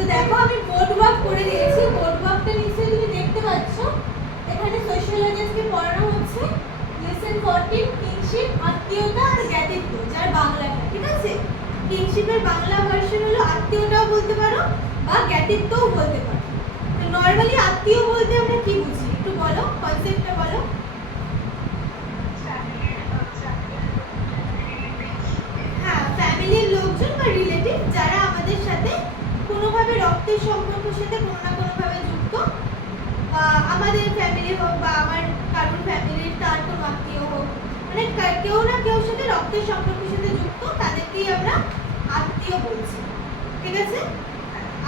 তো দেখো আমি বোর্ড ওয়ার্ক করে দিয়েছি। বোর্ড ওয়ার্কটা নিশ্চয়ই তুমি দেখতে পাচ্ছ। এখানে সোশ্যালজি আজকে পড়ানো হচ্ছে লেসন 14 কিংশিপ, আত্মীয়তা আর জ্ঞাতিত্ব, যার বাংলাটা, ঠিক আছে? কিংশিপের বাংলা ভার্সন হলো আত্মীয়তাও বলতে পারো বা জ্ঞাতিত্বও বলতে পারো। তো নরমালি আত্মীয় বলতে আমরা কি বুঝি একটু বলো, কনসেপ্টটা বলো। হ্যাঁ, ফ্যামিলির লোকজন বা রিলেটিভ যারা আমাদের সাথে কোনোভাবে রক্তের সম্পর্কের সাথে কোনো না কোনোভাবে যুক্ত, বা আমাদের ফ্যামিলি হোক বা আমার কারোর ফ্যামিলির তার কোনো আত্মীয় হোক, মানে কেউ না কেউ সাথে রক্তের সম্পর্কের সাথে যুক্ত, তাদেরকেই আমরা আত্মীয় বলছি, ঠিক আছে?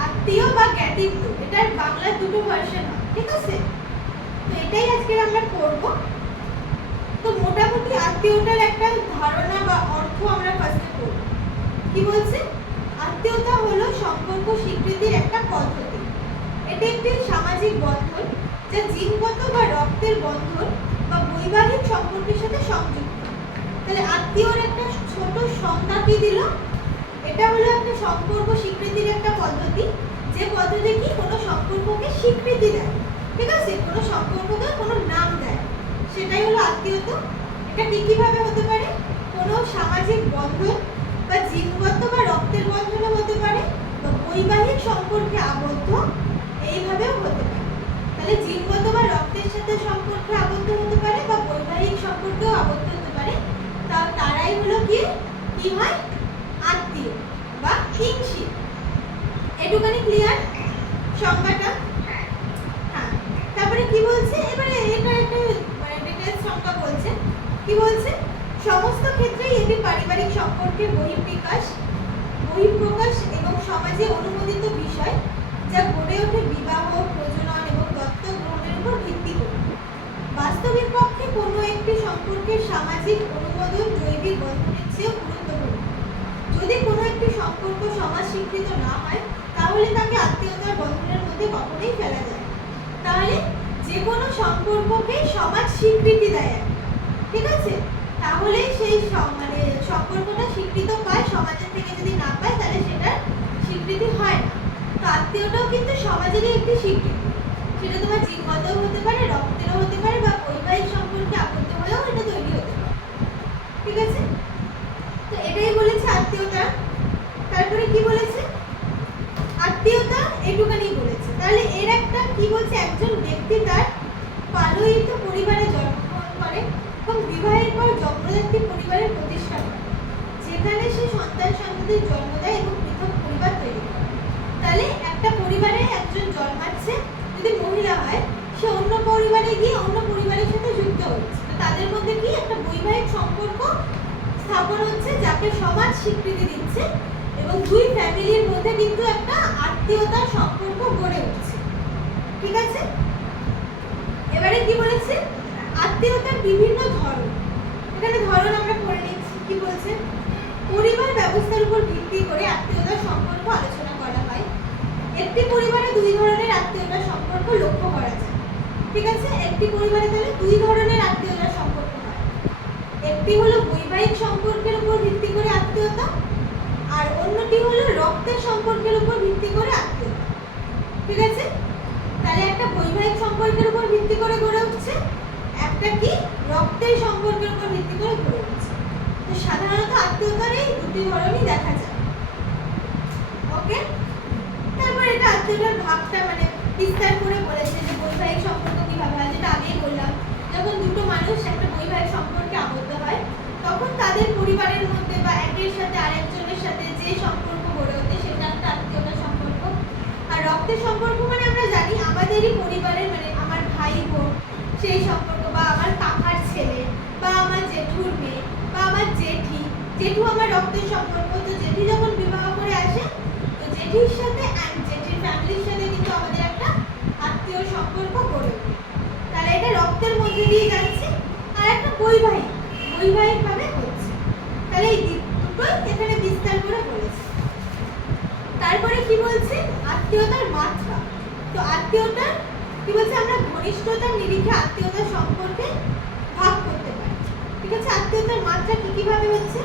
আত্মীয় বা জ্ঞাতিত্ব, এটার বাংলার দুটো ভার্সন হয়, ঠিক আছে? তো এটাই আজকে আমরা করব। তো মোটামুটি আত্মীয়তার একটা ধারণা বা অর্থ আমরা ফার্স্টে করব। কি বলছে? আত্মীয়তা হলো সম্পর্ক স্বীকৃতির একটা পদ্ধতি। এটি একটি সামাজিক বন্ধন যা জিনগত বা রক্তের বন্ধন বা বৈবাহিক সম্পর্কের সাথে সংযুক্ত। তাহলে আত্মীয়র একটা ছোট সংজ্ঞা কি দিল? এটা হলো একটা সম্পর্ক স্বীকৃতির একটা পদ্ধতি, যে পদ্ধতি কি কোনো সম্পর্ককে স্বীকৃতি দেয়, ঠিক আছে? কোনো সম্পর্ককে কোনো নাম দেয়, সেটাই হলো আত্মীয়তা। এটা কিভাবে হতে পারে? কোনো সামাজিক বন্ধন বা জিনগত বা রক্তের বন্ধনও হতে পারে, বা বৈবাহিক সম্পর্কে আবদ্ধ এইভাবেও হতে পারে। তাহলে জিনগত বা রক্তের সাথে সম্পর্কে আবদ্ধ হতে পারে বা বৈবাহিক সম্পর্কেও আবদ্ধ হতে পারে। তারাই হলো কি হয়? আত্মীয় বা কিংশিপ। এটুখানি ক্লিয়ার সংজ্ঞাটা? হ্যাঁ, তারপরে কি বলছে এবারে? এটা একটা মানে ডিটেইলস সংজ্ঞা বলছে। কি বলছে? সমস্ত ক্ষেত্রেই এটি পারিবারিক সম্পর্কের বহিঃপ্রকাশ এবং সমাজে অনুমোদিত বিষয়, যা গড়ে ওঠে বিবাহ, প্রজনন এবং দত্তক গ্রহণের উপর ভিত্তি করে। বাস্তবিক পক্ষে কোনো একটি সম্পর্কের সামাজিক অনুমোদন জৈবিক বন্ধনের চেয়েও গুরুত্বপূর্ণ। যদি কোনো একটি সম্পর্ক সমাজ স্বীকৃত না হয়, তাহলে তাকে আত্মীয়তার বন্ধনের মধ্যে কখনোই ফেলা যায়। তাহলে যে কোনো সম্পর্ককে সমাজ স্বীকৃতি দেয়, ঠিক আছে? তাহলে সেই মানে সম্পর্কটা স্বীকৃত পায়, সমাজের থেকে যদি না পায় তাহলে সেটার স্বীকৃতি হয় না। তো আত্মীয়তাও কিন্তু সমাজেরই একটি স্বীকৃতি। সেটা তোমার জিনগতও হতে পারে, রক্তেরও হতে পারে, বা বৈবাহিক সম্পর্কে আবদ্ধ হয়েও এটা তৈরি হতে পারে, ঠিক আছে? তো এটাই বলেছে আত্মীয়তা। তারপরে কি বলেছে? আত্মীয়তা এটুখানি বলেছে। তাহলে এর একটা কি বলছে? একজন ব্যক্তি তার পালয়িত পরিবারে জন্মগ্রহণ করে এবং বিবাহের পর জন্মদাত্রী পরিবারের প্রতিষ্ঠা করে, যেখানে সে সন্তান সন্ততির জন্ম দেয় এবং পৃথক পরিবার তৈরি করে। তাহলে একটা পরিবারে একজন জন্মাচ্ছে, যদি মহিলা হয়, সে অন্য পরিবারে গিয়ে অন্য পরিবারের সাথে যুক্ত হচ্ছে। তাদের মধ্যে কি একটা বৈবাহিক সম্পর্ক স্থাপন হচ্ছে, যাকে সমাজ স্বীকৃতি দিচ্ছে, এবং দুই ফ্যামিলির মধ্যে কিন্তু একটা আত্মীয়তার সম্পর্ক গড়ে উঠছে, ঠিক আছে? এবারে কি বলেছে? আত্মীয়তার বিভিন্ন ধরন। এখানে ধরন আমরা পড়ে নিচ্ছি। কি বলছে? পরিবার ব্যবস্থার উপর ভিত্তি করে আত্মীয়তার সম্পর্ক আলোচনা করা হয়। একটি পরিবারে দুই ধরনের আত্মীয়তার সম্পর্ক লক্ষ্য করা যায়, ঠিক আছে? একটি পরিবারে তাহলে দুই ধরনের আত্মীয়তার সম্পর্ক হয়। একটি হলো বৈবাহিক সম্পর্কের উপর ভিত্তি করে আত্মীয়তা, আর অন্যটি হলো রক্তের সম্পর্কের উপর ভিত্তি করে আত্মীয়তা, ঠিক আছে? তাহলে একটা বৈবাহিক সম্পর্কের উপর ভিত্তি করে গড়ে উঠছে, একটা কি রক্তের সম্পর্কের উপর ভিত্তি করে গড়ে উঠছে। তো সাধারণত আত্মীয়তার এই দুটি ধরনই দেখা যায়, ওকে? তারপর এটা আত্মীয়তার ভাগটা মানে বিস্তার করে বলেছে যে বৈবাহিক সম্পর্ক কিভাবে হয়, যেটা আগেই বললাম। যখন দুটো মানুষ একটা বৈবাহিক সম্পর্কে আবদ্ধ হয়, তখন তাদের পরিবারের মধ্যে বা একের সাথে আরেকজনের সাথে যে সম্পর্ক গড়ে ওঠে, সেটা একটা আত্মীয়তার সম্পর্ক। আর রক্তের সম্পর্ক মানে আমরা জানি আমাদেরই পরিবারের, মানে আমার ভাই বোন সেই সম্পর্ক, বা আমার কাকার ছেলে, বা আমার জেঠুর মেয়ে, বা আমার জেঠু আমার রক্তের সম্পর্ক। তো জেঠি যখন বিবাহ করে আসে, তো জেঠির সাথে জেঠির ফ্যামিলির সাথে কিন্তু আমাদের একটা আত্মীয় সম্পর্ক গড়ে ওঠে। তাহলে এটা রক্তের মধ্যে দিয়ে যাচ্ছে, আর একটা বৈবাহিকভাবে হচ্ছে। তাহলে এই দুটোই এখানে বিস্তার করে বলেছে। তারপরে কি বলছে? আত্মীয়তার মাত্রা। তো আত্মীয়তার কি বলছে? আমরা ঘনিষ্ঠতার নিরিখে আত্মীয়তার সম্পর্কে ভাগ করতে পারি, ঠিক আছে? আত্মীয়তার মাত্রা কিভাবে হচ্ছে?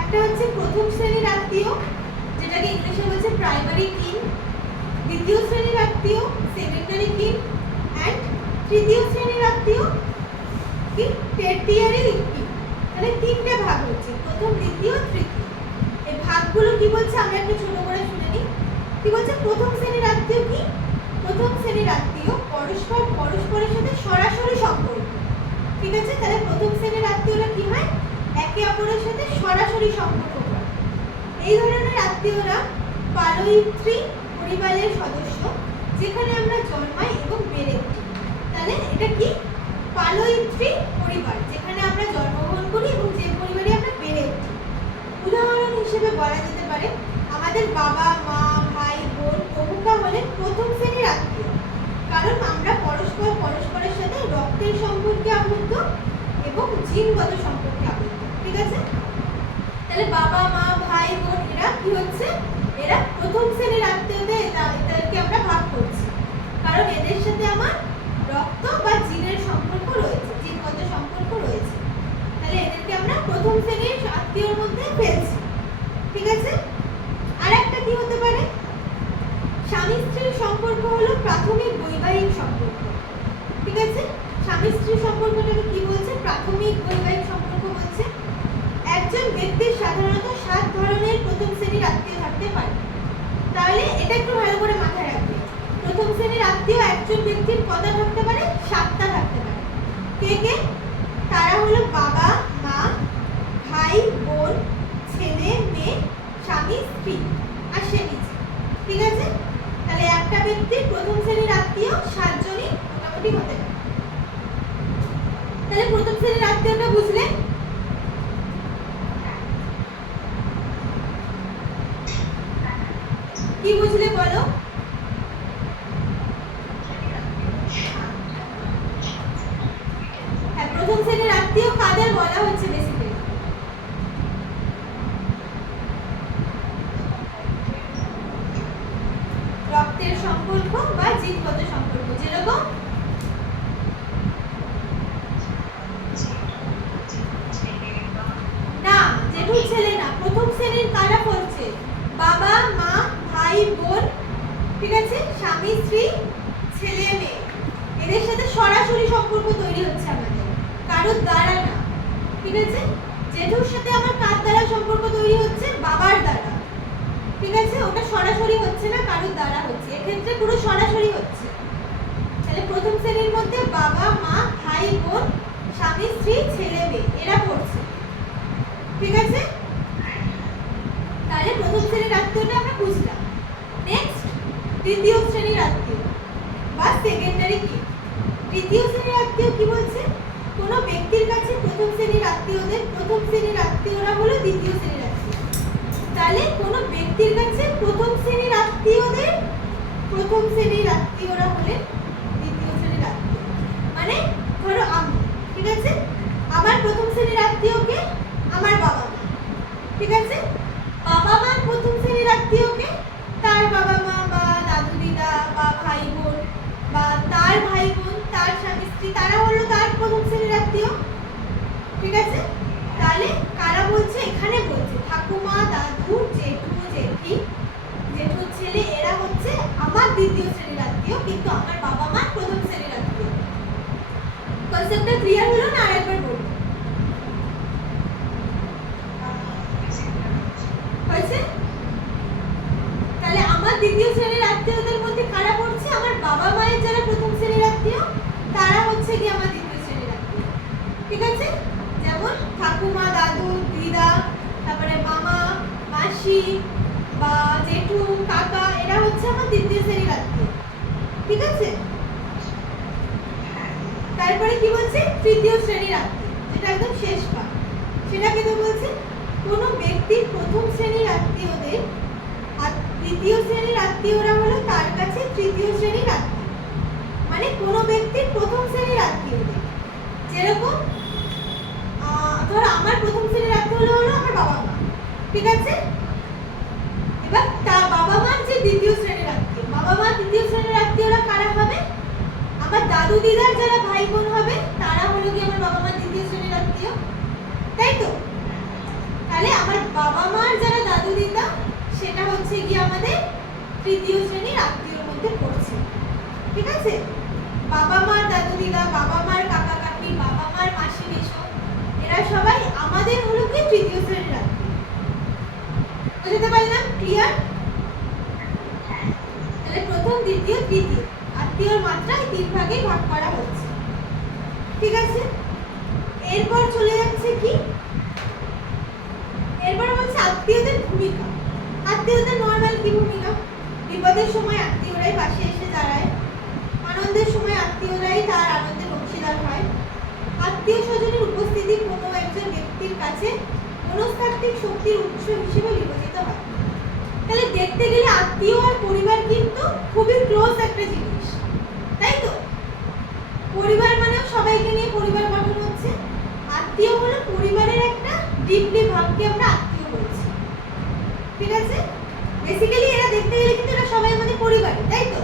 একটা হচ্ছে প্রথম শ্রেণীর আত্মীয়, যেটাকে ইংলিশে বলছে প্রাইমারি কিন। দ্বিতীয় শ্রেণীর আত্মীয়, সেকেন্ডারি কিন, অ্যান্ড তৃতীয় শ্রেণীর আত্মীয় কি টারটিয়ারি কিন। তাহলে তিনটে ভাগ হচ্ছে, প্রথম, দ্বিতীয়, তৃতীয়। এই ভাগগুলো কি বলছে আমরা একটু ছোট করে শুনে নিই। কি বলছে? প্রথম শ্রেণীর আত্মীয় কি? প্রথম শ্রেণীর আত্মীয় পরস্পরের সাথে সরাসরি সম্পর্ক। ঠিক আছে? তাহলে প্রথম শ্রেণীর আত্মীয়রা কি হয়? একে অপরের সাথে সরাসরি সম্পর্ক করে। এই ধরনের আত্মীয়রা পালয়িত্রী পরিবারের সদস্য, যেখানে আমরা জন্মাই এবং বেড়ে উঠি। তাহলে এটা কি? পালয়িত্রী পরিবার, যেখানে আমরা জন্মগ্রহণ করি এবং যে পরিবারে আমরা বেড়ে উঠি। উদাহরণ হিসেবে বলা যেতে পারে আমাদের বাবা, মা, ভাই, বোন প্রমুখা হলেন প্রথম শ্রেণীর আত্মীয়, কারণ আমরা পরস্পরের সাথে রক্তের সম্পর্কে আবদ্ধ এবং জিনগত সম্পর্কে আবদ্ধ। ঠিক আছে? তাহলে বাবা, মা, ভাই, বোন এরা কি হচ্ছে? এরা প্রথম শ্রেণীর আত্মীয়দের, এদেরকে আমরা ভাগ করছি, কারণ এদের সাথে আমার রক্ত বা জিনের সম্পর্ক রয়েছে, জিনগত সম্পর্ক রয়েছে। তাহলে এদেরকে আমরা প্রথম শ্রেণীর আত্মীয়র মধ্যে ফেলছি। ঠিক আছে? আর একটা কি হতে পারে? স্বামী স্ত্রীর সম্পর্ক হলো প্রাথমিক বৈবাহিক সম্পর্ক। ঠিক আছে? স্বামী স্ত্রীর সম্পর্কটাকে কি বলছে? প্রাথমিক বৈবাহিক সম্পর্ক বলছে। একজন ব্যক্তির সাধারণত 7 ধরনের প্রথম শ্রেণীর আত্মীয় থাকতে পারে। তাহলে এটা একটু ভালো করে মাথায় রাখবে। প্রথম শ্রেণীর আত্মীয় একজন ব্যক্তির কটা থাকতে পারে? 7টা থাকতে পারে। কে কে? তারা হলো বাবা, মা, ভাই, বোন, ছেলে, মেয়ে, স্বামী, স্ত্রী আর সে নিজে। ঠিক আছে? তাহলে একটা ব্যক্তির প্রথম শ্রেণীর আত্মীয় 7 জনই মোটামুটি হতে পারে। তাহলে প্রথম শ্রেণীর আত্মীয়টা বুঝলে? কি বুঝলে বলো? হ্যাঁ, প্রথম শ্রেণীর আত্মীয় কাদের বলা হচ্ছে বেসিক্যালি? রক্তের সম্পর্ক বা জিনগত সম্পর্ক, যেরকম না, জেঠুর ছেলে না, প্রথম শ্রেণীর কারা বলছে? বাবা, মা, ভাই, বোন, ঠিক আছে, স্বামী, স্ত্রী, ছেলে, মেয়ে, এদের সাথে সরাসরি সম্পর্ক তৈরি হচ্ছে আমাদের, কারোর দ্বারা না। ঠিক আছে? জেঠুর সাথে আমার কার দ্বারা সম্পর্ক তৈরি হচ্ছে? বাবার দ্বারা। ঠিক আছে? ওটা সরাসরি হচ্ছে না, কারোর দ্বারা হচ্ছে। এক্ষেত্রে পুরো সরাসরি হচ্ছে। তাহলে প্রথম শ্রেণীর মধ্যে বাবা, মা, ভাই, বোন, স্বামী, স্ত্রী, ছেলে, মেয়ে এরা পড়ছে। ঠিক আছে? তাহলে প্রথম শ্রেণীর আত্মীয়টা আমরা বুঝলাম। নেক্সট, দ্বিতীয় শ্রেণীর আত্মীয় বা সেকেন্ডারি কি? তৃতীয় শ্রেণীর আত্মীয় কি বলছে? কোনো ব্যক্তির কাছে প্রথম শ্রেণীর আত্মীয়রা হলো দ্বিতীয় শ্রেণীর আত্মীয়। তাহলে কোনো ব্যক্তির কাছে প্রথম শ্রেণীর আত্মীয়রা হলেন দ্বিতীয় শ্রেণীর আত্মীয়। মানে ধরো আমি, ঠিক আছে, আমার প্রথম শ্রেণীর আত্মীয়কে আমার বাবা মা। ঠিক আছে? বাবা মার প্রথম শ্রেণীর আত্মীয়কে তার বাবা মা বা দাদু দিদা বা ভাই বোন বা তার ভাই বোন, তার স্বামী স্ত্রী, তারা হলো তার প্রথম শ্রেণীর আত্মীয়। ঠিক আছে? তাহলে কারা বলছে? এখানে বলছে ঠাকুমা, দাদু, জেঠু, জেঠি, জেঠুর ছেলে, এরা হচ্ছে আমার দ্বিতীয় শ্রেণীর আত্মীয়, কিন্তু আমার বাবা মা প্রথম শ্রেণীর আত্মীয়। কনসেপ্টটা ক্লিয়ার হলো না? আরেকবার বলবো। হয়েছে? তাহলে আমার দ্বিতীয় শ্রেণীর আত্মীয়দের মধ্যে কারা পড়ছে? আমার বাবা মায়ের যারা প্রথম শ্রেণীর আত্মীয়, তারা হচ্ছে কি আমার দ্বিতীয় শ্রেণীর আত্মীয়। ঠিক আছে? যেমন ঠাকুমা, দাদু, দিদা, তারপরে মামা, মাসি বা জেঠু, কাকা, এরা হচ্ছে আমার দ্বিতীয় শ্রেণীর আত্মীয়। ঠিক আছে? তারপরে কি বলছে? তৃতীয় শ্রেণীর আত্মীয়, যেটা একদম শেষ পার্ট। সেটাকে তো বলছে কোনো ব্যক্তির প্রথম শ্রেণীর আত্মীয়দের দ্বিতীয় শ্রেণীর আত্মীয়রা হলো তার কাছে তৃতীয় শ্রেণীর আত্মীয়। মানে কোনো ব্যক্তির প্রথম শ্রেণীর আত্মীয়দের, যেরকম ধরো আমার প্রথম শ্রেণীর আত্মীয় হলো আমার বাবা মা। ঠিক আছে? এবার তার বাবা মার যে দ্বিতীয় শ্রেণীর আত্মীয়, বাবা মা দ্বিতীয় শ্রেণীর আত্মীয়রা কারা হবে? আমার দাদু দিদার যারা ভাই বোন হবে, তারা হলো কি আমার বাবা মার দ্বিতীয় শ্রেণীর আত্মীয়। তাই তো? তাহলে আমার বাবা মার যারা দাদু দিদা, সেটা হচ্ছে কি আমাদের তৃতীয় শ্রেণীর আত্মীয়। মধ্যে পড়ছে। ঠিক আছে? বাবা মার দাদু দিদা, বাবা মার কাকা কাকি, বাবা মার মাসি মেশো, এরা সবাই আমাদের হলো কি তৃতীয় শ্রেণীর আত্মীয়। বুঝতে পারলাম? ক্লিয়ার? তাহলে প্রথম, দ্বিতীয়, তৃতীয় আত্মীয়র মাত্রা এই 3 ভাগে ভাগ করা হচ্ছে। ঠিক আছে? এরপর চলে যাচ্ছে কি, এরপর বলছে আত্মীয়দের ভূমিকা। আত্মীয়দের নরমাল কি ভূমিকা? বিপদের সময় আত্মীয়রাই পাশে এসে দাঁড়ায়, আনন্দের সময় আত্মীয়রাই তার আনন্দের অংশীদার হয়। আত্মীয় স্বজনের উপস্থিতি কোনো একজন ব্যক্তির কাছে মনস্তাত্ত্বিক শক্তির উৎস হিসেবে বিবেচিত হয়। তাহলে দেখতে গেলে আত্মীয় আর পরিবার কিন্তু খুবই ক্লোজ একটা জিনিস, তাই তো? পরিবার মানেও সবাইকে নিয়ে পরিবার গঠন হচ্ছে, আত্মীয় হলো পরিবারের একটা ডিপলি ভাবকে আমরা আত্মীয় বলছি। ঠিক আছে? বেসিক্যালি এরা দেখতে গেলে কিন্তু এরা সবাই আমাদের পরিবারই, তাই তো?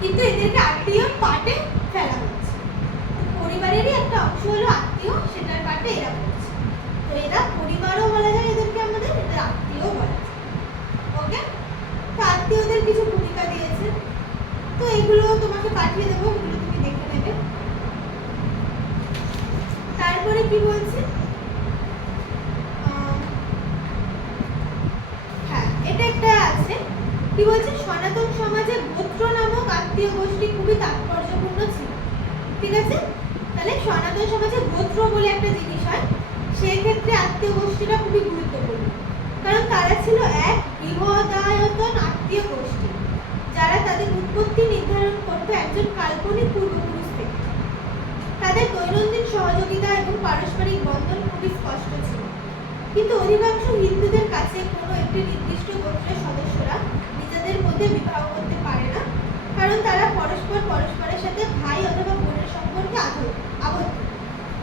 কিন্তু এদেরকে আত্মীয় পার্টে ফেলা হচ্ছে। পরিবারেরই একটা অংশ হলো আত্মীয়, সেটার পার্টে এরা পড়ছে। তো এরা পরিবারও বলা যায় এদেরকে, আমাদের এদের আত্মীয়ও বলা যায়। ওকে? তো আত্মীয়দের কিছু ভূমিকা দিয়েছে, তো এগুলো তোমাকে পাঠিয়ে দেবো, এগুলো তুমি দেখে নেবে। তারপরে কি বলছে, হ্যাঁ এটা একটা আছে, কি বলছে, সনাতন সমাজে গোত্র নামক আত্মীয় গোষ্ঠী খুবই তাৎপর্যপূর্ণ ছিল। ঠিক আছে? তাহলে সনাতন সমাজে গোত্র বলে একটা জিনিস হয়, সেই ক্ষেত্রে আত্মীয় গোষ্ঠীটা খুবই গুরুত্বপূর্ণ, কারণ তারা ছিল এক বৃহদায়তন আত্মীয় গোষ্ঠী, যারা তাদের উৎপত্তি নির্ধারণ করতো একজন কাল্পনিক পূর্বপুরুষ থেকে। তাদের দৈনন্দিন সহযোগিতা এবং পারস্পরিক বন্ধন খুবই স্পষ্ট ছিল। কিন্তু অধিকাংশ হিন্দুদের কাছে কোনো একটি নির্দিষ্ট গোত্রের সদস্যরা নিজেদের মধ্যে বিবাহ করতে পারে না, কারণ তারা পরস্পরের সাথে ভাই অথবা বোনের সম্পর্কে আবদ্ধ।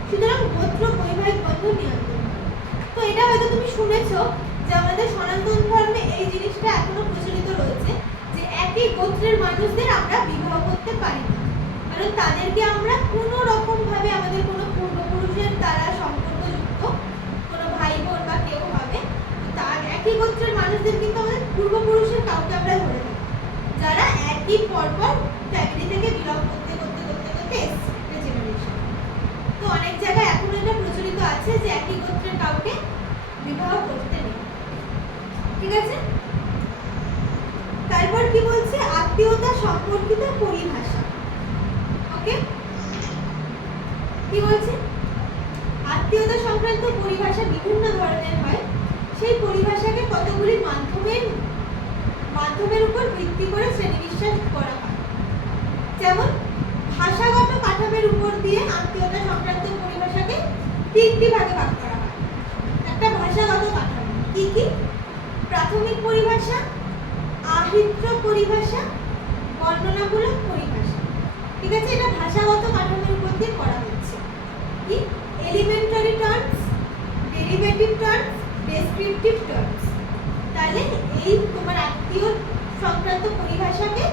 সুতরাং গোত্র বৈবাহিক বন্ধন নিয়ন্ত্রণ করে। তো এটা হয়তো তুমি শুনেছো যে আমাদের সনাতন ধর্মে এই জিনিসটা এখনো প্রচলিত রয়েছে যে একই গোত্রের মানুষদের আমরা বিবাহ করতে পারি না, কারণ তাদেরকে আমরা কোনো রকম ভাবে আমাদের কোনো পূর্বপুরুষের দ্বারা সম্পর্কযুক্ত কোনো ভাই বোন বা কেউ হবে, তার একই গোত্রের মানুষদের কিন্তু আমাদের পূর্বপুরুষের কাউকে আমরা ধরে থাকি, যারা একই পরপর ফ্যামিলি থেকে বিলং করতে করতে করতে করতে এসছে জেনারেশন। তো অনেক জায়গায় এখন এটা প্রচলিত আছে যে একই গোত্রের কাউকে বিবাহ করতে নেই। ঠিক আছে? তারপর কি বলছে, আত্মীয়তা সম্পর্কিত পরিভাষা। ওকে? কি বলছে, আত্মীয়তা সংক্রান্ত পরিভাষা বিভিন্ন ধরনের হয়, সেই পরিভাষাকে কতগুলি মাধ্যমের উপর ভিত্তি করে শ্রেণীবিন্যাস করা হয়। যেমন ভাষাগত কাঠামোর উপর দিয়ে আত্মীয়তা সংক্রান্ত পরিভাষাকে 3টি ভাগে ভাগ করা হয়। একটা ভাষাগত কাঠামো, কি কি? প্রাথমিক পরিভাষা, আহিত্র পরিভাষা, বর্ণনামূলক পরিভাষা। ঠিক আছে? এটা ভাষাগত কাঠামোর উপর দিয়ে করা হচ্ছে। কি? Elementary terms, derivative terms, descriptive terms. তাহলে এই তোমার আত্মীয় সংক্রান্ত পরিভাষাকে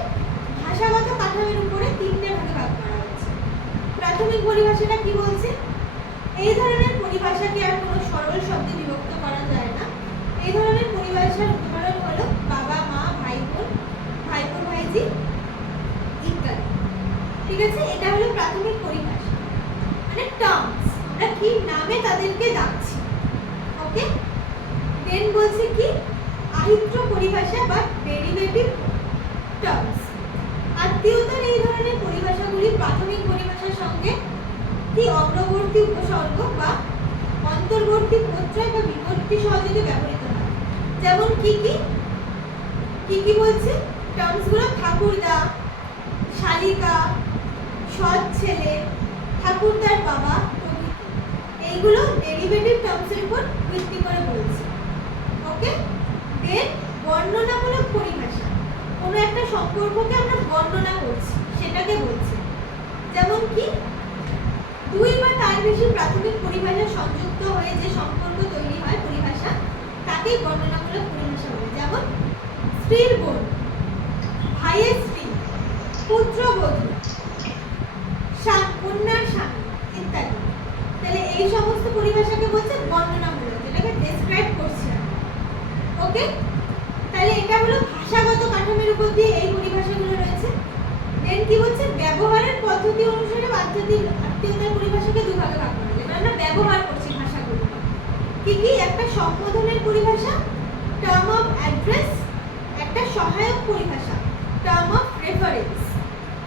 ভাষাগত কাঠামোর উপরে 3টে ভাগে ভাগ করা হচ্ছে। প্রাথমিক পরিভাষাটা কি বলছে, এই ধরনের পরিভাষাকে আর কোনো সরল শব্দে বিভক্ত করা যায় না। এই ধরনের পরিভাষার উদাহরণ হলো বাবা মা, ভাই বোন, ভাইপো ভাইজি ইত্যাদি। ঠিক আছে? এটা হলো প্রাথমিক পরিভাষা, মানে টার্মস, আমরা কি নামে তাদেরকে ডাকছি। ওকে? দেন বলছে কি, আহিত্র পরিভাষা বা ডেরিভেটিভ টার্মস। আত্মীয়তার এই ধরনের পরিভাষাগুলি প্রাথমিক পরিভাষার সঙ্গে কি অগ্রবর্তী উপসর্গ বা অন্তর্বর্তী প্রত্যয় বা বিভক্তি সহযোগে ব্যবহৃত হয়। যেমন কি কি কি কি বলছে, টার্মসগুলো ঠাকুরদা, শালিকা, সৎ ছেলে, ঠাকুরদার বাবা প্রভৃতি। এইগুলো ডেরিভেটিভ টার্মসের উপর ভিত্তি করে বলছে। ওকে? দেন বর্ণনামূলক পরিভাষা, কোনো একটা সম্পর্ককে আমরা বর্ণনা করছি, সেটাকে বলছে। যেমন কি, 2 বা তার বেশি প্রাথমিক পরিভাষা সংযুক্ত হয়ে যে সম্পর্ক তৈরি হয় পরিভাষা, তাকেই বর্ণনামূলক পরিভাষা বলে। যেমন স্ত্রীর বোন, ভাইয়ের স্ত্রী, পুত্রবধূ, কন্যার স্বামী ইত্যাদি। তাহলে এই সমস্ত পরিভাষাকে বলছে বর্ণনামূলক, যেটাকে ডেসক্রাইব করছি। ওকে? তাহলে এটা হলো ভাষাগত কাঠামোর উপর দিয়ে এই পরিভাষাগুলো রয়েছে। দেন কি বলছে, ব্যবহারের পদ্ধতি অনুসারে আত্মীয়তার পরিভাষাকে দুভাগে ভাগ করা যায়। আমরা ব্যবহার করছি ভাষাগুলো কি কি, একটা সম্বোধনের পরিভাষা টার্ম অফ অ্যাড্রেস, একটা সহায়ক পরিভাষা টার্ম অফ রেফারেন্স।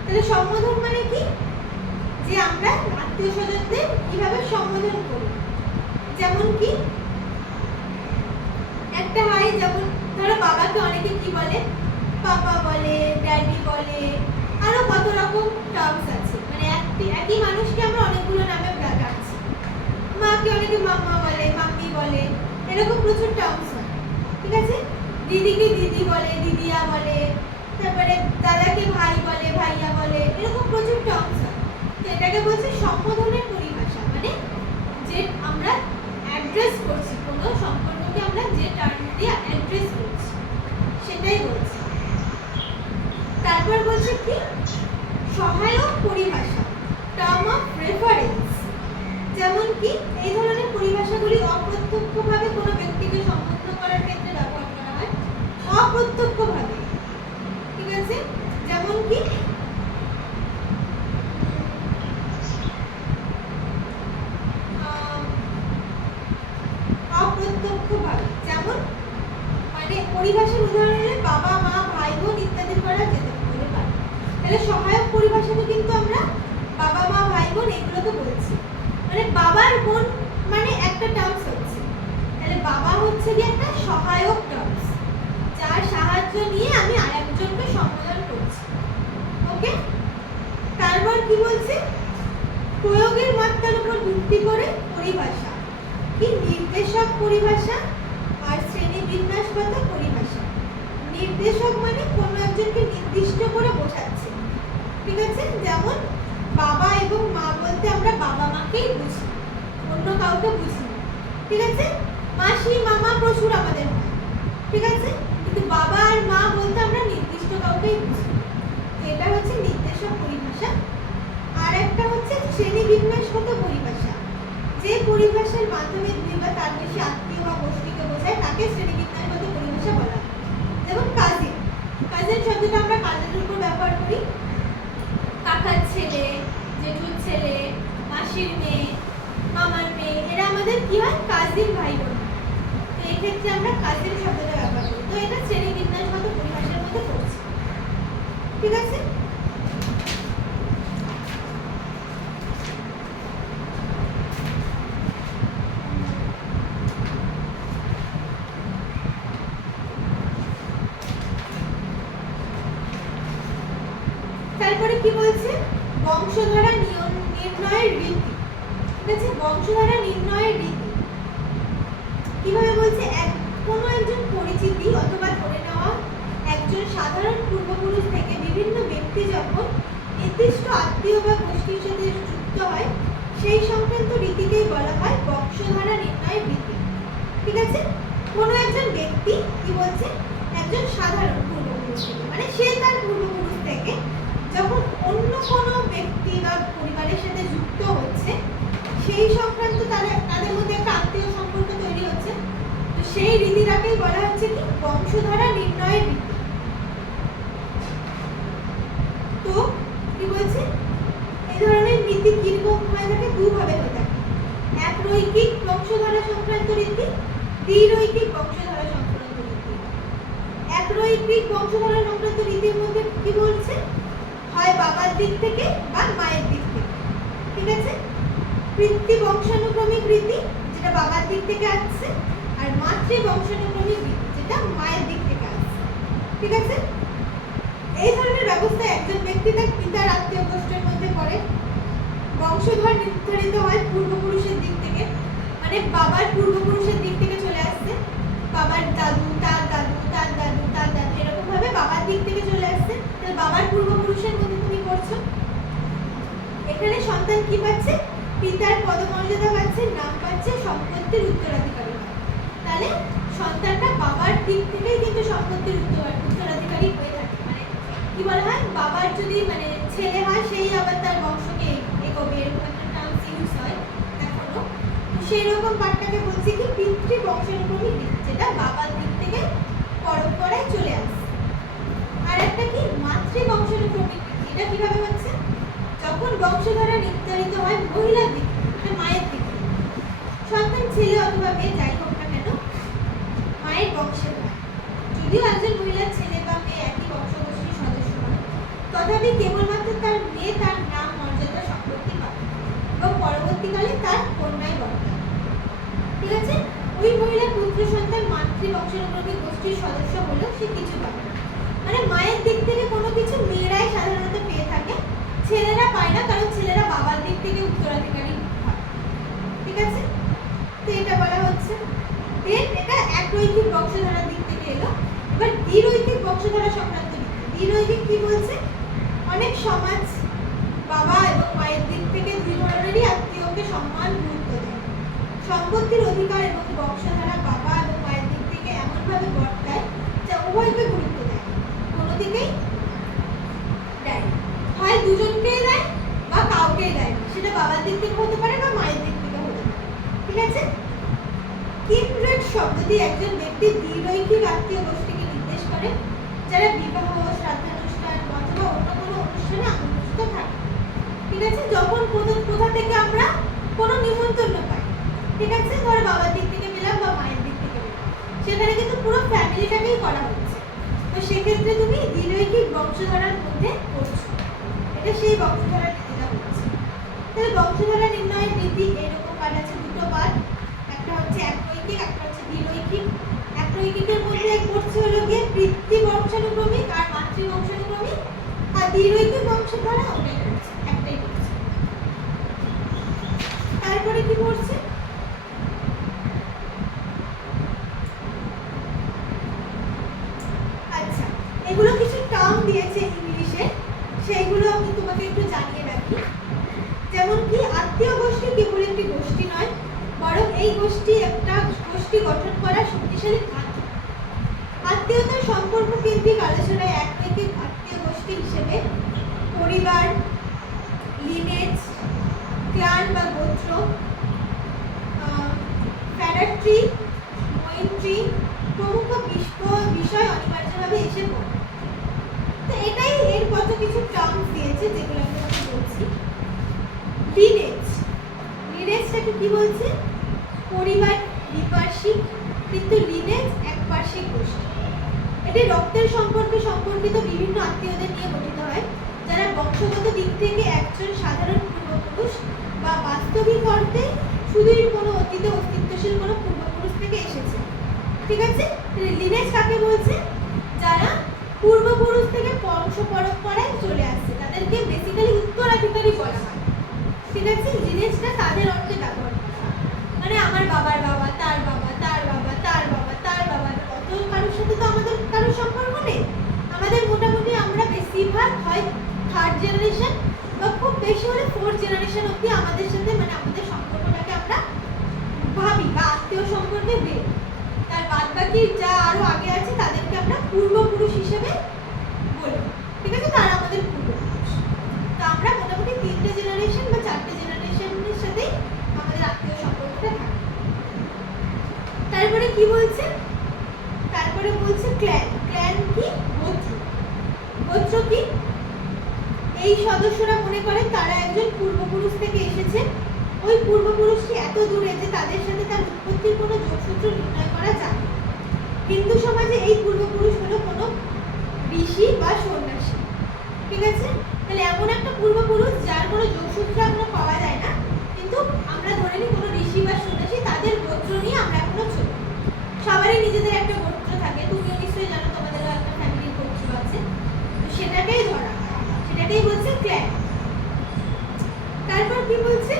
তাহলে সম্বোধন মানে কি, যে আমরা আত্মীয় স্বজনদের কিভাবে সম্বোধন করি। যেমন কি একটা হয়, যেমন ধরো বাবাকে অনেকে কি বলে, পাপা বলে, ড্যাডি বলে, আরো কত রকম টার্মস আছে। মানে একই মানুষকে আমরা অনেকগুলো নামে ডাকছি। মাকে অনেকে মাম্মা বলে, মাম্মি বলে, এরকম প্রচুর টার্মস হয়। ঠিক আছে, দিদিকে দিদি বলে, দিদিয়া বলে, তারপরে দাদাকে ভাই বলে, ভাইয়া বলে, এরকম প্রচুর টার্মস হয়। তো এটাকে বলছে সম্বোধনের পরিভাষা, মানে যে আমরা অ্যাড্রেস করছি কোনো সম্পর্ককে, আমরা যে টার্ম দিয়ে অ্যাড্রেস করছি সেটাই বলছি। তারপর বলছে কি সহায়ক পরিভাষা টার্ম অফ রেফারেন্স। যেমন কি এই ধরনের পরিভাষাগুলি অপ্রত্যক্ষভাবে কোনো ব্যক্তিকে সম্বোধন করার ক্ষেত্রে ব্যবহার করা হয়, অপ্রত্যক্ষভাবে। ঠিক আছে, যেমন কি অপ্রত্যক্ষভাবে, যেমন মানে পরিভাষার উদাহরণ হলে বাবা, মা, ভাই, বোন ইত্যাদি করা যেতে পারে। তাহলে সহায়ক পরিভাষাতে কিন্তু আমরা বাবা, মা, ভাই, বোন এগুলোকে বলছি। মানে বাবার বোন মানে একটা টার্মস হচ্ছে, তাহলে বাবা হচ্ছে কি একটা সহায়ক টার্মস, যার সাহায্য নিয়ে আমি আরেকজনকে সম্বোধন করছি। ওকে, তারপর কি বলছে, প্রয়োগের মাত্রার উপর ভিত্তি করে পরিভাষা কি নির্দেশক পরিভাষা আর শ্রেণীবিন্যাসগত পরিভাষা। নির্দেশক মানে কোনো একজনকে নির্দিষ্ট করে বোঝাচ্ছে। ঠিক আছে, যেমন বাবা এবং মা বলতে আমরা বাবা মাকেই বুঝি, অন্য কাউকে বুঝি না। ঠিক আছে, মাসি মামা প্রচুর আমাদের হয়। ঠিক আছে, কিন্তু বাবা আর মা বলতে আমরা নির্দিষ্ট কাউকেই বুঝি। এটা হচ্ছে নির্দেশক পরিভাষা। আর একটা হচ্ছে শ্রেণীবিন্যাসগত পরিভাষা, যে পরিভাষার মাধ্যমে দুই বা তার বেশি আত্মীয় বা গোষ্ঠীকে বোঝায় তাকে শ্রেণীবিন্যাসগত পরিভাষা বলা হয়। যেমন কাজিন, কাজিন শব্দটা আমরা কাজিনের উপর ব্যবহার করি। কাকার ছেলে, জেঠুর ছেলে, মাসির মেয়ে, মামার মেয়ে, এরা আমাদের কি হয়, কাজিন ভাই বোন। তো এই ক্ষেত্রে আমরা কাজিন শব্দটা ব্যবহার করি। তো এটা শ্রেণীবিন্যাসগত পরিভাষার মধ্যে পড়ছে। ঠিক আছে, তারপরে কি বলছে, বংশধারা নির্ণয়ের রীতি। ঠিক আছে, বংশধারা নির্ণয়ের রীতি কিভাবে বলছে, কোনো একজন পরিচিতি অথবা ধরে নেওয়া একজন সাধারণ পূর্বপুরুষ থেকে বিভিন্ন ব্যক্তি যখন নির্দিষ্ট আত্মীয় বা গোষ্ঠীর সাথে যুক্ত হয়, সেই সংক্রান্ত রীতিকেই বলা হয় বংশধারা নির্ণয়ের রীতি। ঠিক আছে, কোনো একজন ব্যক্তি কি বলছে, একজন সাধারণ পূর্বপুরুষ থেকে, মানে সে তার পূর্বপুরুষ থেকে যখন অন্য কোনো ব্যক্তি বা পরিবারের সাথে যুক্ত হচ্ছে, সেই সংক্রান্ত তাদের মধ্যে একটা আত্মীয় সম্পর্ক তৈরি হচ্ছে, তো সেই রীতিটাকেই বলা হচ্ছে কি বংশধারা নির্ণয়ের রীতি। তো কি বলছে, এই ধরনের রীতি কিরকম হয়ে থাকে, দুভাবে হয়ে থাকে, একরৈখিক বংশধারা সংক্রান্ত রীতি, দ্বিরৈখিক বংশধারা সংক্রান্ত রীতি। একরৈখিক বংশধারা সংক্রান্ত রীতির মধ্যে কি বলছে, হয় বাবার দিক থেকে বা মায়ের দিক থেকে। ঠিক আছে, পিতৃ বংশানুক্রমিক রীতি যেটা বাবার দিক থেকে আসছে, আর মাতৃ বংশানুক্রমিক রীতি যেটা মায়ের দিক থেকে আসছে। ঠিক আছে, এই ধরনের ব্যবস্থায় একজন ব্যক্তি তার পিতার আত্মীয় গোষ্ঠীর মধ্যে পড়ে। বংশধর নির্ধারিত হয় পূর্বপুরুষের দিক থেকে, মানে বাবার পূর্বপুরুষের দিক থেকে চলে আসছে, বাবার দাদু, তার দাদু, তার দাদু, তার দাদু, এরকম ভাবে বাবার দিক থেকে চলে আসছে। তাহলে বাবার পূর্বপুরুষের মধ্যে তুমি পড়ছো। এখানে সন্তান কি পাচ্ছে, পিতার পদমর্যাদা পাচ্ছে, নাম পাচ্ছে, সম্পত্তির উত্তরাধিকারী হয়। তাহলে সন্তানটা বাবার দিক থেকেই কিন্তু সম্পত্তির উত্তরাধিকারী হয়ে থাকে। মানে কি বলা হয়, বাবার যদি মানে ছেলে হয়, সেই আবার তার বংশকে এগোবে, এরকম একটা টার্মস ইউজ হয় এখনো। তো সেই রকম পার্টটাকে বলছি কি পিতৃ বংশানুক্রমিক দিক, যেটা বাবার দিক থেকে পরম্পরায় কিভাবে হচ্ছে? যখন বংশধারা নির্ধারিত হয় মহিলার দিক থেকে, মানে মায়ের দিক থেকে, সন্তান ছেলে অথবা মেয়ে যাই হোক না কেন মায়ের বংশের হয়। যদিও একজন মহিলার ছেলে বা মেয়ে একই বংশগোষ্ঠীর সদস্য হয়, তথাপি কেবলমাত্র তার মেয়ে তার নাম মর্যাদা সম্পত্তি পাবে এবং পরবর্তীকালে তার কন্যায় বর্তায়। ঠিক আছে? ওই মহিলার পুত্র সন্তান মাতৃ বংশানুক্রমিক গোষ্ঠীর সদস্য হলেও সে কিছু পাবে না। মানে মায়ের দিক থেকে কোনো কিছু মেয়েরাই সাধারণত পেয়ে থাকে, ছেলেরা পায় না, কারণ ছেলেরা বাবার দিক থেকে উত্তরাধিকারী হয়। ঠিক আছে? তো এটা বলা হচ্ছে। দেন এটা একরৈখিক বংশধারার দিক থেকে এলো। এবার দ্বিরৈখিক বংশধারা সংক্রান্ত দিক। দ্বিরৈখিক কি বলছে? অনেক সমাজ বাবা এবং মায়ের দিক থেকে দুই ধরনেরই আত্মীয়কে সম্মান গুরুত্ব দেয়। সম্পত্তির অধিকার এবং বংশধারা বাবা এবং মায়ের দিক থেকে এমনভাবে বর্তায় যা উভয়কে গুরুত্ব দেয়, কোনো দিকেই দেয় না। হয় দুজনকেই দেয় বা কাউকেই দেয় না, সেটা বাবার দিক থেকে হতে পারে বা মায়ের দিক থেকে হতে পারে। ঠিক আছে? কিনড্রেড শব্দটি একজন ব্যক্তির দ্বিরৈখিক আত্মীয় গোষ্ঠীকে নির্দেশ করে যারা বিবাহ, শ্রাদ্ধানুষ্ঠান অথবা অন্য কোনো অনুষ্ঠানে আমন্ত্রিত থাকে। ঠিক আছে? যখন কোথা থেকে আমরা কোনো নিমন্ত্রণ পাই, ঠিক আছে, ধরো বাবার দিক থেকে পেলাম বা মায়ের দিক থেকে পেলাম, সেখানে কিন্তু পুরো ফ্যামিলিটাকেই করা হচ্ছে। তো সেক্ষেত্রে তুমি দ্বিরৈখিক বংশধারার মধ্যে পড়ছো, এটা সেই বংশধারার নীতিটা হচ্ছে। তাহলে বংশধারা নির্ণয়ের নীতি এরকম পাঠ আছে, দুটো পাঠ, একটা হচ্ছে একরৈখিক, একটা হচ্ছে দ্বিরৈখিক। একরৈখিকের মধ্যে পড়ছে হলো গিয়ে পিতৃ বংশানুক্রমিক আর মাতৃ বংশানুক্রমিক, আর দ্বিরৈখিক বংশধারা ওটাই পড়ছে, একটাই পড়ছে। তারপরে কি পড়ছে? আচ্ছা, এগুলো কিছু টার্ম দিয়েছে ইংলিশে, সেইগুলো আমি তোমাকে একটু জানিয়ে রাখি। যেমন কি আত্মীয় গোষ্ঠী কেবল একটি গোষ্ঠী নয়, বরং এই গোষ্ঠী একটা গোষ্ঠী গঠন করা শক্তিশালী ধাঁচা। আত্মীয়তার সম্পর্ক কেন্দ্রিক আলোচনায় একরৈখিক আত্মীয় গোষ্ঠী হিসেবে পরিবার, লিনেজ, ক্লান বা গোত্র, ফ্যামিলি, মৈত্রী প্রমুখ বিষয় অনিবার্যভাবে এসে পড়ে। তো এটাই এর কত কিছু টার্মস দিয়েছে যেগুলো আমি তোমাকে বলছি। লিনেজ, লিনেজটাকে কি বলছে? পরিবার দ্বিপার্শ্বিক, কিন্তু লিনেজ একপার্শ্বিক গোষ্ঠী। এটি রক্তের সম্পর্কে সম্পর্কিত বিভিন্ন আত্মীয়দের নিয়ে গঠিত হয়, যারা বংশগত দিক থেকে একজন সাধারণ পূর্বপুরুষ বা বাস্তবিক অর্থে শুধুই কোনো অতীতে অস্তিত্বশীল কোনো পূর্বপুরুষ থেকে এসেছে। ঠিক আছে? লিনেজ কাকে বলছে? যারা পূর্বপুরুষ থেকে বংশ পরম্পরায় চলে আসছে, তাদেরকে বেসিক্যালি উত্তরাধিকারী বলা হয়। ঠিক আছে? লিনেজটা তাদের অর্থে ব্যবহার করা হয়, মানে আমার বাবার বাবা, তার বাবা, তার বাবা, তার বাবা, তার বাবা, অত কারোর সাথে তো আমাদের কারোর সম্পর্ক নেই। আমাদের মোটামুটি আমরা বেশিরভাগ হয় থার্ড জেনারেশন বা খুব বেশি হলে ফোর্থ জেনারেশন অবধি আমাদের সাথে, মানে আমাদের সম্পর্কটাকে আমরা ভাবি বা আত্মীয় সম্পর্কে বের। তার বাদ বাকি যা আরো আগে আছে তাদেরকে আমরা পূর্বপুরুষ হিসেবে বলি। ঠিক আছে? তারা আমাদের পূর্বপুরুষ। তো আমরা মোটামুটি 3টে জেনারেশন বা 4টে জেনারেশনের সাথেই আমাদের আত্মীয় সম্পর্কটা থাকে। তারপরে কি বলছে? তারপরে বলছে ক্ল্যান। ক্ল্যান কি? গোত্র। গোত্র কি? এই সদস্যরা মনে করেন তারা একজন পূর্বপুরুষ থেকে এসেছে, ওই পূর্বপুরুষটি এত দূরে যে তাদের সাথে তার উৎপত্তির কোনো যোগসূত্র নির্ণয় করা যায়। হিন্দু সমাজে এই পূর্বপুরুষ হলো কোনো ঋষি বা সন্ন্যাসী। ঠিক আছে? তাহলে এমন একটা পূর্বপুরুষ যার কোনো যোগসূত্র এখনো পাওয়া যায় না, কিন্তু আমরা ধরে নিই কোনো ঋষি বা সন্ন্যাসী, তাদের গোত্র নিয়ে আমরা এখনো চলি। সবারই নিজেদের একটা গোত্র থাকে, তুমিও নিশ্চয়ই জানো তোমাদের একটা ফ্যামিলির গোত্র আছে, তো সেটাকেই ধরা হয়, সেটাকেই বলছে ক্ল্যান। তারপর কি বলছে?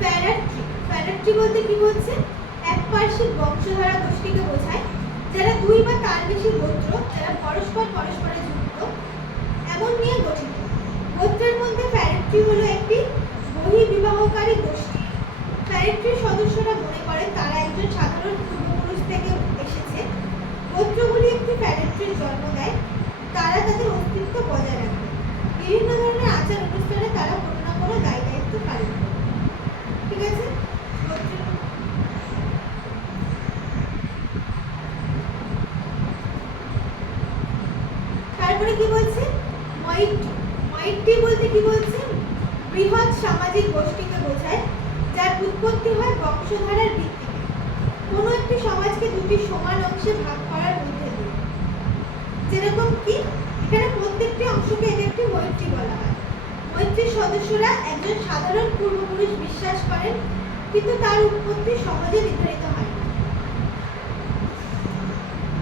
ফ্যামিলি। ফ্যামিলি বলতে কি বলছে? একপার্শ্বিক বংশধারা গোষ্ঠীকে বোঝায়, যারা দুই বা তার বেশি গোত্র, যারা পরস্পরে যুক্ত, এমন নিয়ে গঠিত। গোত্রের মধ্যে ফ্যামিলি হলো একটি বহির্বিবাহকারী গোষ্ঠী। ফ্যামিলির সদস্যরা মনে করেন তারা একজন সাধারণ পূর্বপুরুষ থেকে এসেছে। গোত্রগুলি একটি ফ্যামিলির জন্ম দেয়, তারা তাদের অস্তিত্ব বজায় রাখে। বিভিন্ন ধরনের আচার অনুষ্ঠানে তারা কোনো না কোনো দায়িত্ব পালন করে। ঠিক আছে? তারপরে কি বলছে? মৈত্রী। মৈত্রী বলতে কি বলছে? বৃহৎ সামাজিক গোষ্ঠীকে বোঝায় যার উৎপত্তি হয় বংশধারার ভিত্তিতে কোনো একটি সমাজকে দুটি সমান অংশে ভাগ করার মধ্যে দিয়ে। যেরকম কি এখানে প্রত্যেকটি অংশকে এক একটি মৈত্রী বলা হয়। মৈত্রীর সদস্যরা একজন সাধারণ পূর্বপুরুষ বিশ্বাস করেন, কিন্তু তার উৎপত্তি সহজে নির্ধারিত হয় না।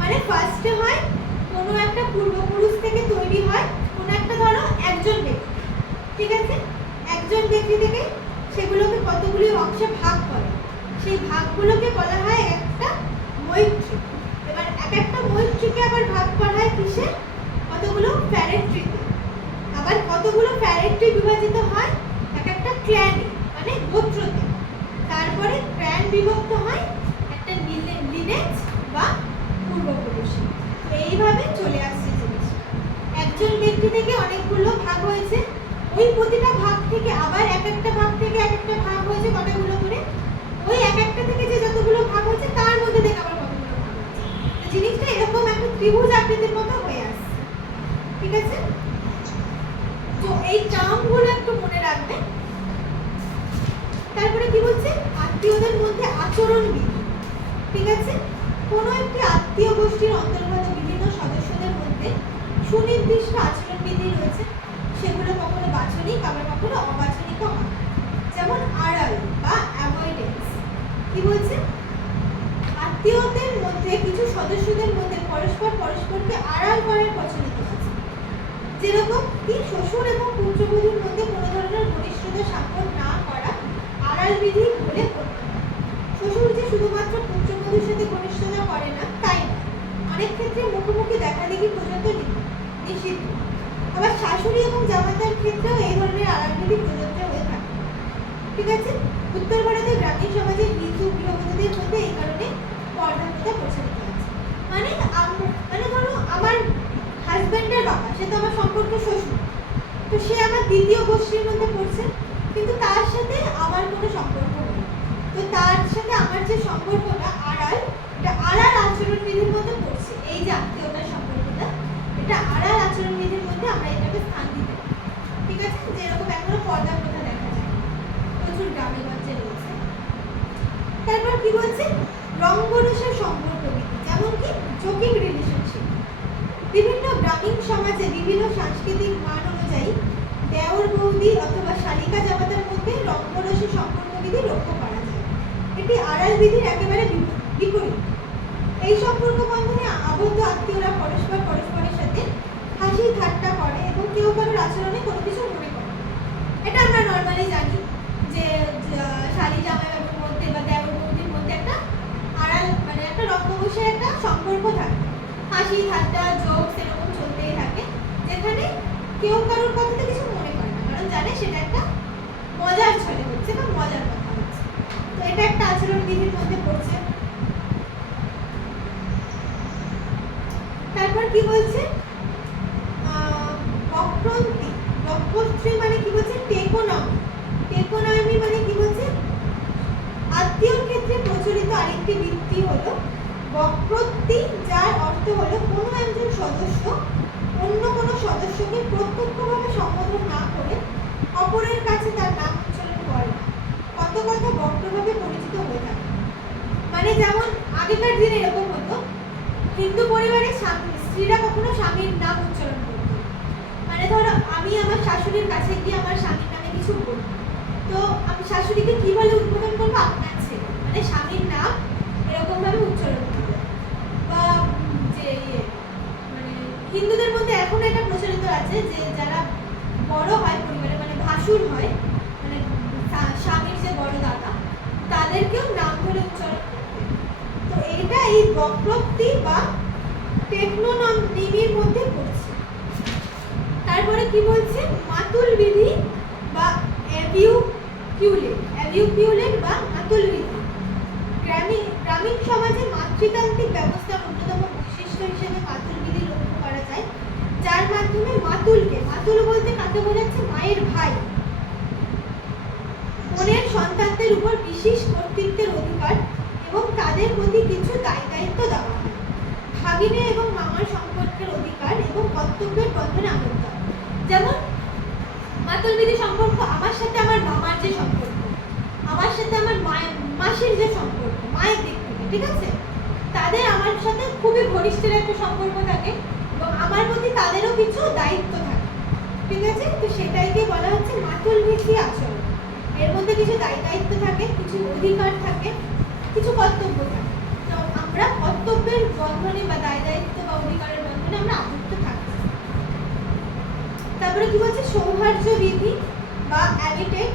মানে ফার্স্টে হয় কোনো একটা পূর্বপুরুষ থেকে তৈরি হয় কোনো একটা, ধরো একজন ব্যক্তি, ঠিক আছে, একজন ব্যক্তি থেকে সেগুলোকে কতগুলি অংশে ভাগ করে, সেই ভাগগুলোকে বলা হয় একটা মৈত্রী। এবার এক একটা মৈত্রীকে আবার ভাগ করা হয় কিসে? কতগুলো প্যারেন্ট্রিতে। আবার কতগুলো প্যারেন্ট্রি বিভাজিত হয় এক একটা ক্ল্যানে, মানে গোত্রতে। তারপরে ক্ল্যান বিভক্ত হয় একটা লিনেজ বা পূর্বপুরুষে। তো এইভাবে চলে আসছে জিনিসটা। একজন ব্যক্তি থেকে অনেকগুলো ভাগ হয়েছে, ওই প্রতিটা ভাগ থেকে আবার এক একটা ভাগ থেকে এক একটা ভাগ হয়েছে কতগুলো করে, ওই এক একটা থেকে যে যতগুলো ভাগ হচ্ছে তার মধ্যে থেকে আবার কতগুলো ভাগ হচ্ছে। তো জিনিসটা এরকম একটা ত্রিভুজ আকৃতির মতো হয়ে আসছে, ঠিক আছে। তো এই টার্মগুলো একটু মনে রাখবে। তারপরে কি বলছে? আত্মীয়দের মধ্যে আচরণ বিধি, ঠিক আছে। কোনো একটি আত্মীয় গোষ্ঠীর অন্তর্গত বিভিন্ন সদস্যদের মধ্যে সুনির্দিষ্ট আচরণ বিধি রয়েছে, সেগুলো কখনো বাচনিক আবার কখনো অবাচনিকও হয়। যেমন আড়াল বা অ্যাভয়েডেন্স। কি বলছে? আত্মীয়দের মধ্যে কিছু সদস্যদের মধ্যে পরস্পরকে আড়াল করার প্রচলিত আছে। যেরকম কি শ্বশুর এবং পুত্রবধূর মধ্যে কোনো ধরনের ঘনিষ্ঠতা স্থাপন না করা আড়াল বিধি বলে গণ্য হয়। শ্বশুর যে শুধুমাত্র পুত্রবধূর সাথে ঘনিষ্ঠতা করে না তাই না, অনেক ক্ষেত্রে মুখোমুখি দেখাদেখি পর্যন্ত নিষিদ্ধ। আবার শাশুড়ি এবং জামাতার ক্ষেত্রেও এই ধরনের আড়াল বিধি প্রযোজ্য হয়ে থাকে, ঠিক আছে। উত্তর ভারতের গ্রামীণ সমাজের মৃত্যু গৃহবধূদের মধ্যে এই কারণে পর্দা প্রথা প্রচলিত আছে। মানে ধরো আমার হাজব্যান্ডের বাবা, সে তো আমার সম্পর্কে শ্বশুর, তো সে আমার দ্বিতীয় গোষ্ঠীর মধ্যে পড়ছে, কিন্তু তার সাথে আমার কোনো সম্পর্ক নেই। তো তার সাথে আমার যে সম্পর্কটা আড়াল, এটা আড়াল আচরণ বিধির মধ্যে পড়ছে। এই যে আত্মীয়তার সম্পর্কটা, এটা আড়াল আচরণ বিধির মধ্যে আমরা এটাকে স্থান দিতে পারি, ঠিক আছে। যেরকম এখনো পর্দা প্রথা দেখা যায় প্রচুর গ্রামে গঞ্জে রয়েছে। তারপর কি বলছে? রঙ্গরসের সম্পর্ক বিধি, যেমন কি জোকিং রিলেশনশিপ। বিভিন্ন গ্রামীণ সমাজে বিভিন্ন সাংস্কৃতিক মান অনুযায়ী দেওর বৌদি অথবা শালিকা জামাতার মধ্যে রঙ্গরসের সম্পর্ক বিধি লক্ষ্য করা যায়। এটি আড়াল বিধির একেবারে বিপরীত। এই সম্পর্ক বন্ধনে আবদ্ধ আত্মীয়রা পরস্পরের সাথে হাসি ঠাট্টা করে এবং কেউ কারোর আচরণে কোনো কিছু মনে করে। এটা আমরা নর্মালি জানি যে শালি জামাইবাবুর মধ্যে বা দেওর বৌদির মধ্যে একটা আড়াল, মানে একটা রঙ্গবশে একটা সম্পর্ক থাকে, হাসি ঠাট্টা জোক সেরকম চলতেই থাকে, যেখানে কেউ কারোর কথাতে কিছু মনে করে না, কারণ জানে সেটা একটা মজার ছলে হচ্ছে বা মজার কথা হচ্ছে। তো এটা একটা আচরণ বিধির মধ্যে পড়ছে। তারপর কি বলছে? বক্রোক্তি মানে কি বলছে? টেকোনমি মানে কি বলছে? আত্মীয়র ক্ষেত্রে প্রচলিত আরেকটি বৃত্তি হলো বক্রোক্তি, যার অর্থ হলো কোনো একজন সদস্য অন্য কোনো সদস্যকে প্রত্যক্ষভাবে সম্বোধন না করে অপরের কাছে তার নাম উচ্চারণ করে না, কত কথা বক্রভাবে পরিচিত হয়ে থাকে। মানে যেমন আগেকার দিনে এরকম হতো, হিন্দু পরিবারের স্ত্রীরা কখনো স্বামীর নাম উচ্চারণ করতো। মানে ধরো আমি আমার শাশুড়ির কাছে গিয়ে আমার স্বামীর নামে কিছু বলবো, তো আমি শাশুড়িকে কি বলে উদ্বোধন করবো? আপনার ছেলে, মানে স্বামীর নাম এরকম ভাবে উচ্চারণ করবো। বা যে মানে হিন্দুদের মধ্যে এখন এটা প্রচলিত আছে যে যারা বড় হয় পরিবারে, মানে ভাসুর হয়, মানে স্বামীর যে বড় দাদা, তাদেরকেও নাম ধরে উচ্চারণ করতে। তো এটা এই বক্রোক্তি বা টেকনোনমির মধ্যে পড়ছে। তারপরে কি বলছে? মাতুল বিধি বা অ্যাভিউকিউলেট বা মাতুল বিধি। গ্রামীণ সমাজে মাতৃতান্ত্রিক ব্যবস্থার অন্যতম বৈশিষ্ট্য হিসেবে মাতুল বিধি লক্ষ্য করা যায়, যার মাধ্যমে মাতুল বলতে কাকে বোঝাচ্ছে? মায়ের ভাই বোনের সন্তানদের উপর বিশেষ কর্তৃত্বের অধিকার এবং তাদের প্রতি কিছু দায়িত্ব দেওয়া হয়। ভাগিনে এবং মামার সম্পর্কের অধিকার এবং কর্তব্যের বন্ধনে আবদ্ধ। যেমন মাতুল বিধি সম্পর্ক আমার সাথে আমার মামার যে সম্পর্ক, আমার সাথে আমার মাসির যে সম্পর্ক মায়ের দিক থেকে, ঠিক আছে, তাদের আমার সাথে খুবই ঘনিষ্ঠের একটা সম্পর্ক থাকে এবং আমার প্রতি তাদেরও কিছু দায়িত্ব থাকে, ঠিক আছে। তো সেটাইকে বলা হচ্ছে মাতুল ভিত্তিক আচরণ। এর মধ্যে কিছু দায়িত্ব থাকে, কিছু অধিকার থাকে, কিছু কর্তব্য থাকে। তো আমরা কর্তব্যের বন্ধনে বা দায়িত্ব বা অধিকারের বন্ধনে আমরা আবদ্ধ থাকি। তারপরে কি বলছে সৌহার্য বিধি বা অ্যামিটেট।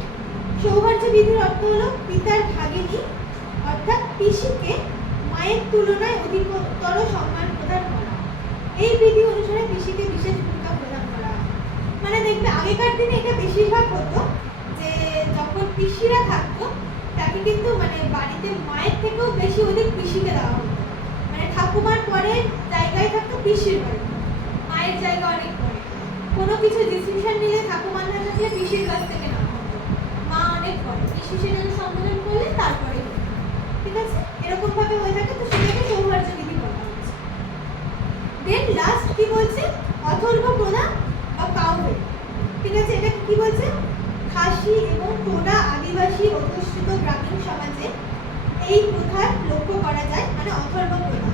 সৌহার্য বিধির অর্থ হলো পিতার ভাগিনী অর্থাৎ পিসিকে মায়ের তুলনায় অধিকতর সম্মান প্রদান করা। এই বিধি অনুসারে পিসিকে বিশেষ ভূমিকা প্রদান করা হয়। মানে দেখবে আগেকার দিনে এটা বেশিরভাগ হতো যে যখন পিসিরা থাকতো তাকে কিন্তু মানে বাড়িতে মায়ের থেকেও বেশি অধিক পিসিকে দেওয়া হতো। মানে ঠাকুমার পরে জায়গায় থাকতো পিসির বাড়ি, মায়ের জায়গা অনেক পরে। কোনো কিছু ডিসিশন নিলে ঠাকুমার না থাকলে পিসির কাছ থেকে নেওয়া হতো, মা অনেক পরে, পিসি সেটাকে সম্বোধন করলে তারপরে, ঠিক আছে, এরকম ভাবে হয়ে থাকে। তো সেটাকে সৌহার্য বিধি বলা হচ্ছে। দেন লাস্ট কি বলছে অথর্ব প্রদান বা কাউবে, ঠিক আছে। এটা কি বলছে খাসি এবং টোডা আদিবাসী অধ্যুষিত গ্রামীণ সমাজে এই প্রথার লক্ষ্য করা যায়, মানে অথর্ব প্রদান।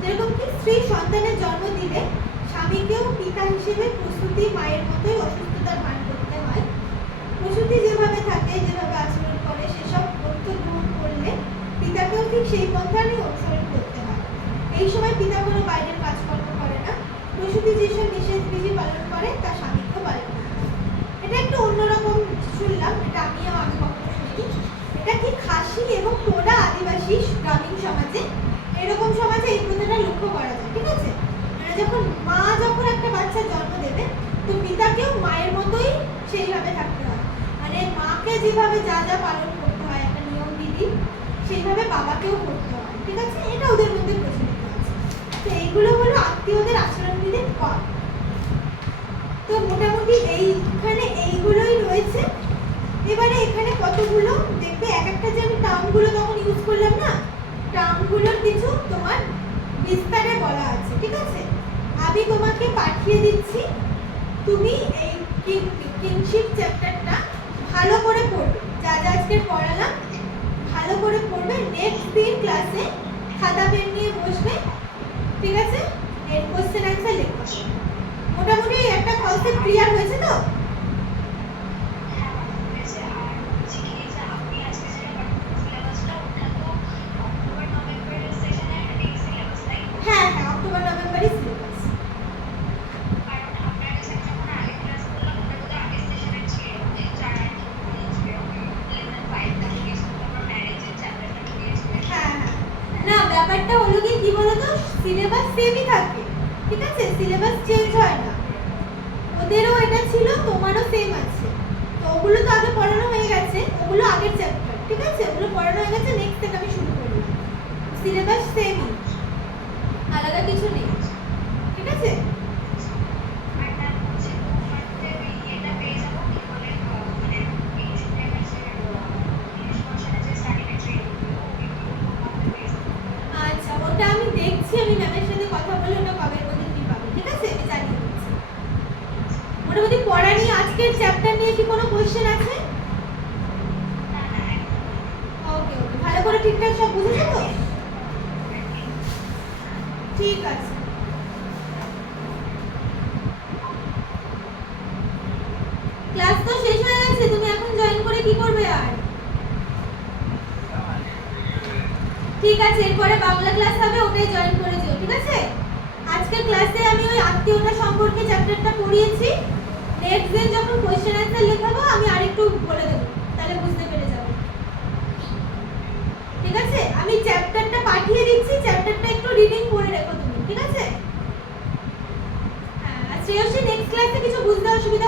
যেরকম কি স্ত্রী সন্তানের জন্ম দিলে স্বামীকেও পিতা হিসেবে প্রসূতি মায়ের মতোই অসুস্থতার ভান করতে হয়। প্রসূতি যেভাবে থাকে, যেভাবে আচরণ করে, সেসব তথ্য গ্রহণ করলে পিতাকেও ঠিক সেই পন্থারই অনুসরণ করতে হয়। এই সময় পিতা কোনো বাইরের কাজকর্ম করে না, প্রসূতি যেসব নিষেধবিধি পালন করে তা স্বামীকেও পালন করে। এটা একটু অন্যরকম শুনলাম, এটা আমিও আগে কখনো শুনিনি। এটা কি খাসি এবং টোডা আদিবাসী গ্রামীণ সমাজে, এরকম সমাজে এই প্রথাটা লক্ষ্য করা যায়, ঠিক আছে। মানে যখন একটা বাচ্চা জন্ম দেবে তো পিতাকেও মায়ের মতোই সেইভাবে থাকতে হয়। মানে মাকে যেভাবে যা যা পালন করতে হয় একটা নিয়ম বিধি, সেইভাবে বাবাকেও করতে হয়, ঠিক আছে। এটা ওদের মধ্যে প্রচলিত আছে। তো এইগুলো হলো আত্মীয়দের আচরণবিধির পথ। তো মোটামুটি এইখানে এইগুলোই রয়েছে। এবারে এখানে কতগুলো দেখবে এক একটা যে আমি টার্মগুলো তখন ইউজ করলাম না, টার্মগুলোর কিছু তোমার বিস্তারে বলা আছে, ঠিক আছে। আমি তোমাকে পাঠিয়ে দিচ্ছি, তুমি এই কিনশিপ চ্যাপ্টারটা ভালো করে পড়বে, যা যা আজকে পড়ালাম ভালো করে পড়বে। নেক্সট দিন ক্লাসে খাতা পেন নিয়ে বসবে, ঠিক আছে, এর কোশ্চেন অ্যান্সার লিখবে। মোটামুটি একটা কনসেপ্ট ক্লিয়ার হয়েছে তো? হ্যাঁ হ্যাঁ, অক্টোবর নভেম্বরই সিলেবাস। হ্যাঁ হ্যাঁ, না ব্যাপারটা হলো কি বলতো, সিলেবাস সেমই থাকে, ঠিক আছে, সিলেবাস চেঞ্জ হয় না। ওদেরও এটা ছিল, তোমারও সেম আছে। তো ওগুলো তো আগে পড়ানো হয়ে গেছে, ওগুলো আগের চ্যাপ্টার, ঠিক আছে, ওগুলো পড়ানো হয়ে গেছে, নেক্সট থেকে আমি শুরু করব। সিলেবাস সেমই, আলাদা কিছু নেই, ঠিক আছে। আচ্ছা, ওটা আমি দেখছি, আমি ম্যামের সাথে কথা বলে ওটা কবের মধ্যে কি পাবো, ঠিক আছে, আমি জানিয়ে দিচ্ছি। মোটামুটি পড়া নিয়ে আজকের চ্যাপ্টার নিয়ে কি কোনো কোশ্চেন আছে? ওকে ওকে, ভালো করে ঠিকঠাক সব বুঝেছো তো? ঠিক আছে। ক্লাস তো শেষ হয়ে গেছে, তুমি এখন জয়েন করে কি করবে আর? ঠিক আছে, এরপরে বাংলা ক্লাস হবে, ওটাই জয়েন করে যেও, ঠিক আছে। আজকের ক্লাসে আমি ওই আত্মীয়তা সম্পর্কে চ্যাপ্টারটা পড়িয়েছি। নেক্সট দিন যখন কোশ্চেন অ্যান্সার লেখাবো আমি আরেকটু বলে দেবো, তাহলে বুঝতে পেরে যাবে, ঠিক আছে। আমি চ্যাপ্টারটা পাঠিয়ে দিচ্ছি, চ্যাপ্টারটা একটু রিডিং করে রেখো তুমি, ঠিক আছে। হ্যাঁ, আর শ্রেয়সী নেক্সট ক্লাসে কিছু বুঝতে অসুবিধা